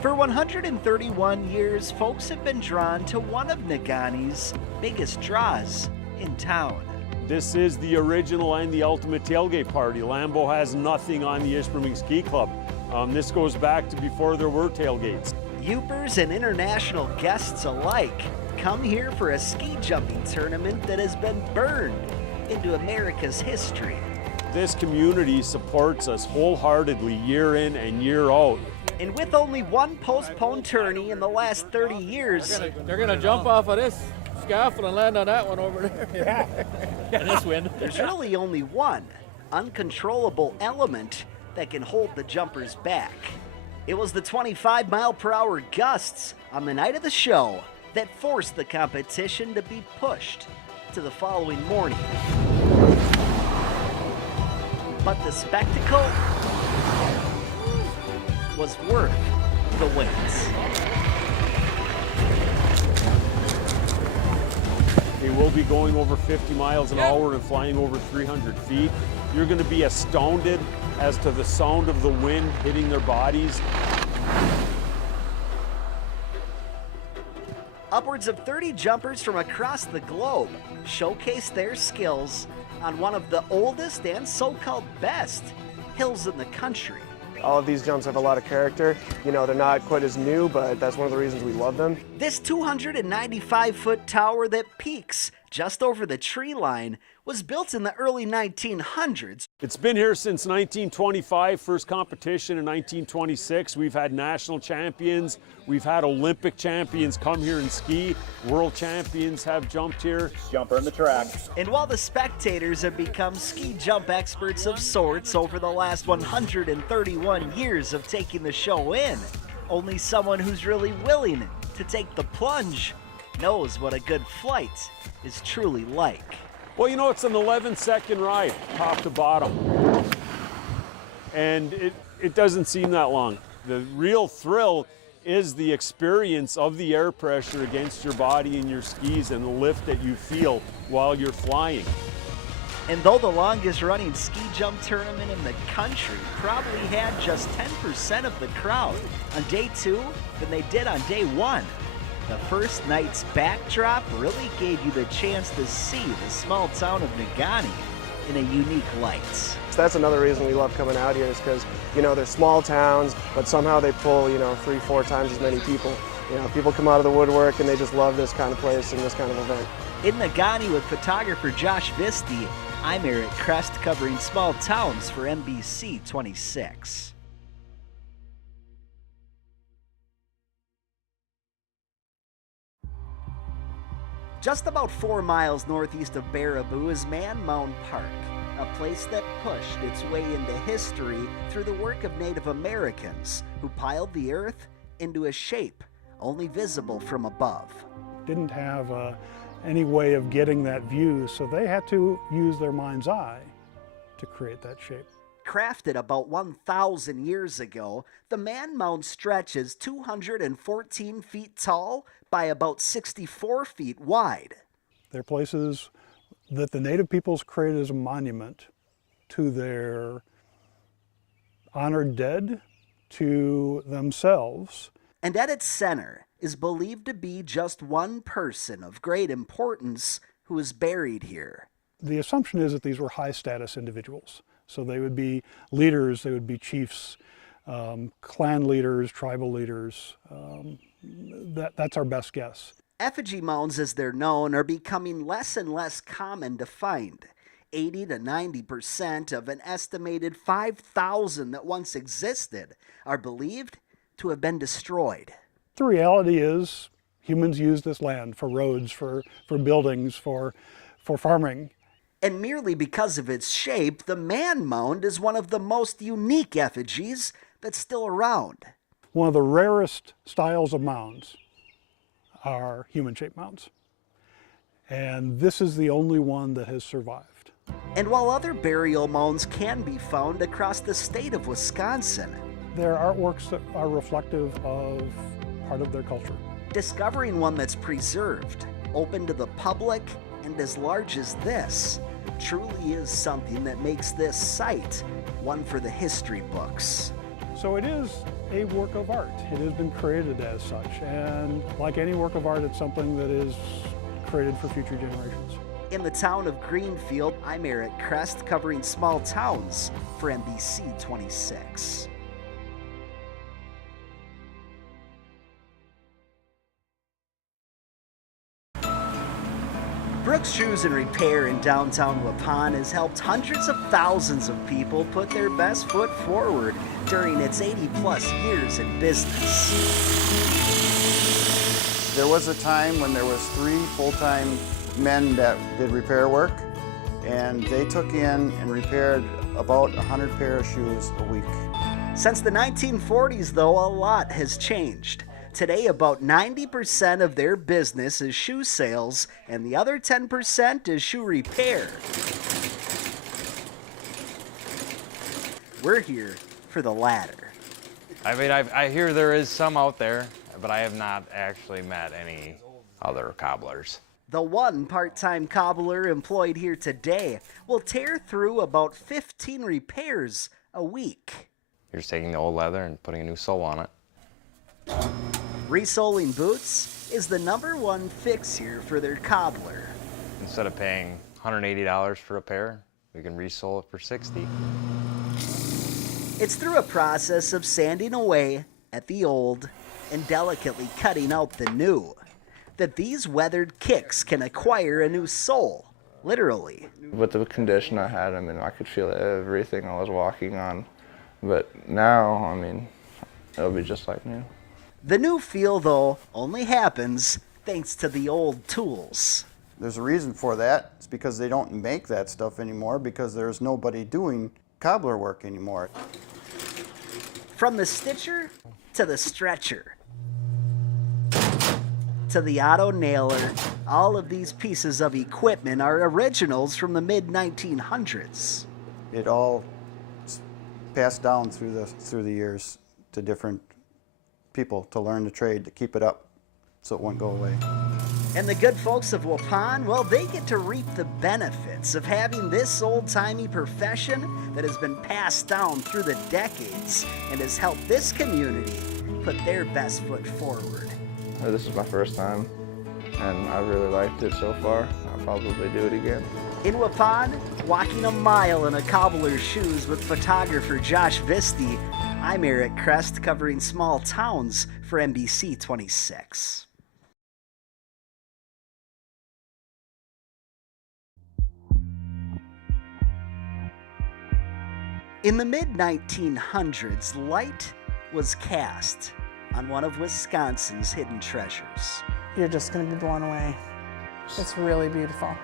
For 131 years, folks have been drawn to one of Negaunee biggest draws in town. This is the original and the ultimate tailgate party. Lambeau has nothing on the Ishpeming Ski Club. This goes back to before there were tailgates. Youpers and international guests alike come here for a ski jumping tournament that has been burned into America's history. This community supports us wholeheartedly year in and year out. And with only one postponed tourney in the last 30 years, they're gonna jump off of this scaffold and land on that one over there. Yeah. In this wind. There's really only one uncontrollable element that can hold the jumpers back. It was the 25-mile-per-hour gusts on the night of the show that forced the competition to be pushed to the following morning. But the spectacle was worth the wait. They will be going over 50 miles an hour and flying over 300 feet. You're going to be astounded as to the sound of the wind hitting their bodies. Upwards of 30 jumpers from across the globe showcase their skills on one of the oldest and so-called best hills in the country. All of these jumps have a lot of character. You know, they're not quite as new, but that's one of the reasons we love them. This 295-foot tower that peaks just over the tree line was built in the early 1900s. It's been here since 1925, first competition in 1926. We've had national champions, we've had Olympic champions come here and ski, world champions have jumped here. Jumper in the track. And while the spectators have become ski jump experts of sorts over the last 131 years of taking the show in, only someone who's really willing to take the plunge knows what a good flight is truly like. Well, you know, it's an 11-second ride, top to bottom. And it doesn't seem that long. The real thrill is the experience of the air pressure against your body and your skis and the lift that you feel while you're flying. And though the longest running ski jump tournament in the country probably had just 10% of the crowd on day 2 than they did on day 1, the first night's backdrop really gave you the chance to see the small town of Negaunee in a unique light. So that's another reason we love coming out here is because, you know, they're small towns, but somehow they pull, you know, 3-4 times as many people. You know, people come out of the woodwork and they just love this kind of place and this kind of event. In Negaunee with photographer Josh Visti, I'm Eric Crest covering small towns for NBC 26. Just about 4 miles northeast of Baraboo is Man Mound Park, a place that pushed its way into history through the work of Native Americans who piled the earth into a shape only visible from above. Didn't have any way of getting that view, so they had to use their mind's eye to create that shape. Crafted about 1,000 years ago, the Man Mound stretches 214 feet tall by about 64 feet wide. They're places that the Native peoples created as a monument to their honored dead, to themselves. And at its center is believed to be just one person of great importance who is buried here. The assumption is that these were high-status individuals. So they would be leaders, they would be chiefs, clan leaders, tribal leaders. That's our best guess. Effigy mounds, as they're known, are becoming less and less common to find. 80 to 90% of an estimated 5,000 that once existed are believed to have been destroyed. The reality is humans use this land for roads, for buildings, for farming. And merely because of its shape, the Man Mound is one of the most unique effigies that's still around. One of the rarest styles of mounds are human-shaped mounds. And this is the only one that has survived. And while other burial mounds can be found across the state of Wisconsin, they're artworks that are reflective of part of their culture. Discovering one that's preserved, open to the public, and as large as this truly is something that makes this site one for the history books. So it is a work of art. It has been created as such, and like any work of art, it's something that is created for future generations. In the town of Greenfield, I'm Eric Crest, covering small towns for NBC 26. Brooks Shoes and Repair in downtown Waupun has helped hundreds of thousands of people put their best foot forward during its 80-plus years in business. There was a time when there was 3 full-time men that did repair work, and they took in and repaired about 100 pair of shoes a week. Since the 1940s, though, a lot has changed. Today, about 90% of their business is shoe sales, and the other 10% is shoe repair. We're here for the latter. I mean, I hear there is some out there, but I have not actually met any other cobblers. The one part-time cobbler employed here today will tear through about 15 repairs a week. You're just taking the old leather and putting a new sole on it. Resoling boots is the #1 fix here for their cobbler. Instead of paying $180 for a pair, we can resole it for $60. It's through a process of sanding away at the old and delicately cutting out the new that these weathered kicks can acquire a new sole, literally. With the condition I had, I mean, I could feel everything I was walking on. But now, I mean, it'll be just like new. The new feel, though, only happens thanks to the old tools. There's a reason for that. It's because they don't make that stuff anymore, because there's nobody doing cobbler work anymore. From the stitcher to the stretcher to the auto nailer, all of these pieces of equipment are originals from the mid-1900s. It all passed down through the years to different people to learn the trade, to keep it up so it wouldn't go away. And the good folks of Waupun, well, they get to reap the benefits of having this old-timey profession that has been passed down through the decades and has helped this community put their best foot forward. This is my first time, and I really liked it so far. I'll probably do it again. In Waupun, walking a mile in a cobbler's shoes with photographer Josh Visti, I'm Eric Crest, covering small towns for NBC 26. In the mid-1900s, light was cast on one of Wisconsin's hidden treasures. You're just going to be blown away. It's really beautiful.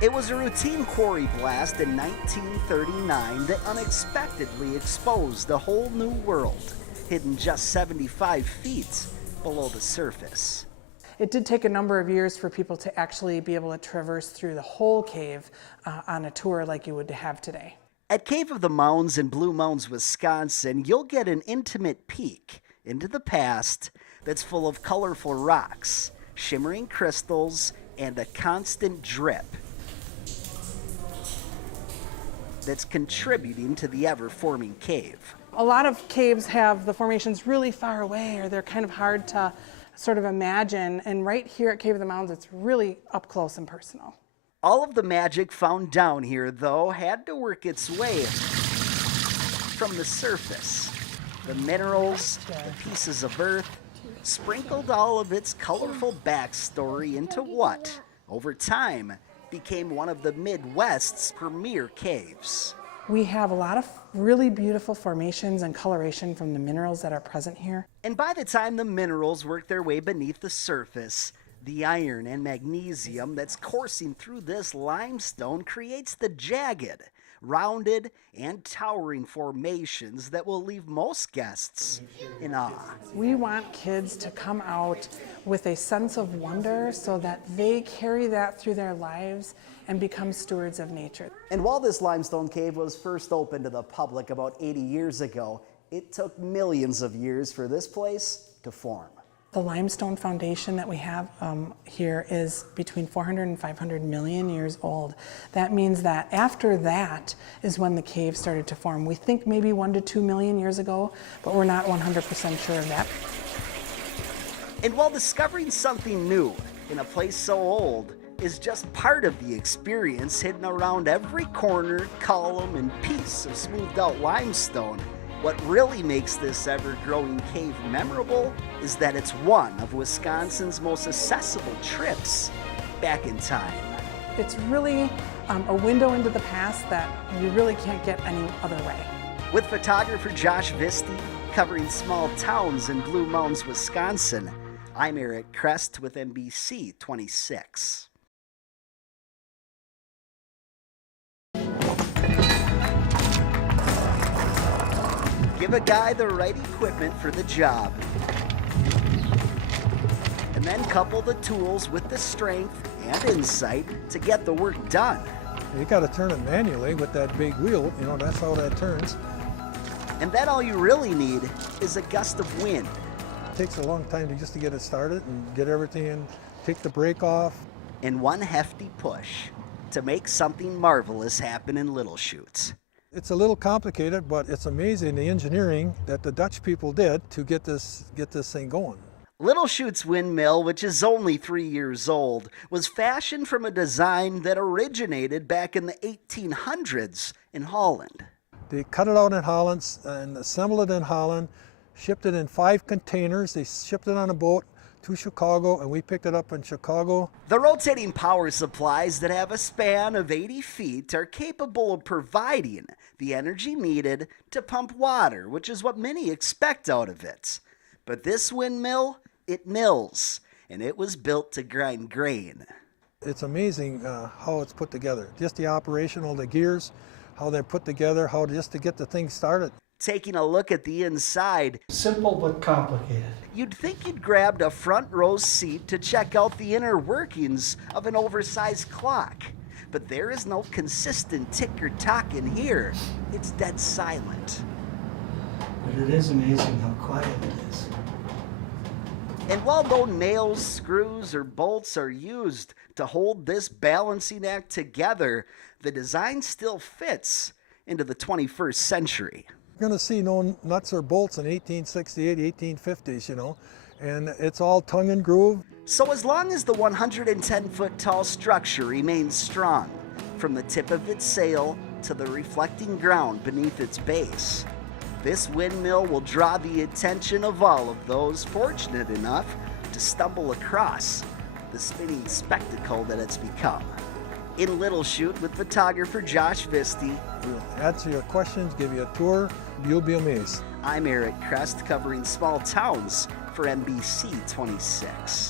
It was a routine quarry blast in 1939 that unexpectedly exposed a whole new world, hidden just 75 feet below the surface. It did take a number of years for people to actually be able to traverse through the whole cave on a tour like you would have today. At Cave of the Mounds in Blue Mounds, Wisconsin, you'll get an intimate peek into the past that's full of colorful rocks, shimmering crystals, and a constant drip that's contributing to the ever-forming cave. A lot of caves have the formations really far away, or they're kind of hard to sort of imagine, and right here at Cave of the Mounds, it's really up close and personal. All of the magic found down here, though, had to work its way from the surface. The minerals, the pieces of earth, sprinkled all of its colorful backstory into what, over time, became one of the Midwest's premier caves. We have a lot of really beautiful formations and coloration from the minerals that are present here. And by the time the minerals work their way beneath the surface, the iron and magnesium that's coursing through this limestone creates the jagged, rounded, and towering formations that will leave most guests in awe. We want kids to come out with a sense of wonder so that they carry that through their lives and become stewards of nature. And while this limestone cave was first opened to the public about 80 years ago, it took millions of years for this place to form. The limestone foundation that we have here is between 400 and 500 million years old. That means that after that is when the cave started to form. We think maybe 1 to 2 million years ago, but we're not 100% sure of that. And while discovering something new in a place so old is just part of the experience hidden around every corner, column, and piece of smoothed out limestone, what really makes this ever-growing cave memorable is that it's one of Wisconsin's most accessible trips back in time. It's really a window into the past that you really can't get any other way. With photographer Josh Visti covering small towns in Blue Mounds, Wisconsin, I'm Eric Crest with NBC 26. Give a guy the right equipment for the job, and then couple the tools with the strength and insight to get the work done. You got to turn it manually with that big wheel, you know, that's how that turns. And then all you really need is a gust of wind. It takes a long time just to get it started and get everything in, take the brake off. And one hefty push to make something marvelous happen in Little Chute. It's a little complicated, but it's amazing the engineering that the Dutch people did to get this thing going. Little Chute's windmill, which is only 3 years old, was fashioned from a design that originated back in the 1800s in Holland. They cut it out in Holland and assembled it in Holland, shipped it in 5 containers. They shipped it on a boat to Chicago, and we picked it up in Chicago. The rotating power supplies that have a span of 80 feet are capable of providing the energy needed to pump water, which is what many expect out of it. But this windmill, it mills, and it was built to grind grain. It's amazing how it's put together. Just the operational, the gears, how they're put together, how just to get the thing started. Taking a look at the inside, simple but complicated. You'd think you'd grabbed a front row seat to check out the inner workings of an oversized clock. But there is no consistent tick or tock in here. It's dead silent. But it is amazing how quiet it is. And while no nails, screws, or bolts are used to hold this balancing act together, the design still fits into the 21st century. You're going to see no nuts or bolts in 1868, 1850s, you know, and it's all tongue and groove. So as long as the 110-foot tall structure remains strong, from the tip of its sail to the reflecting ground beneath its base, this windmill will draw the attention of all of those fortunate enough to stumble across the spinning spectacle that it's become. In Little Chute with photographer Josh Visti. We'll answer your questions, give you a tour. You'll be amazed. I'm Eric Crest covering small towns for NBC 26.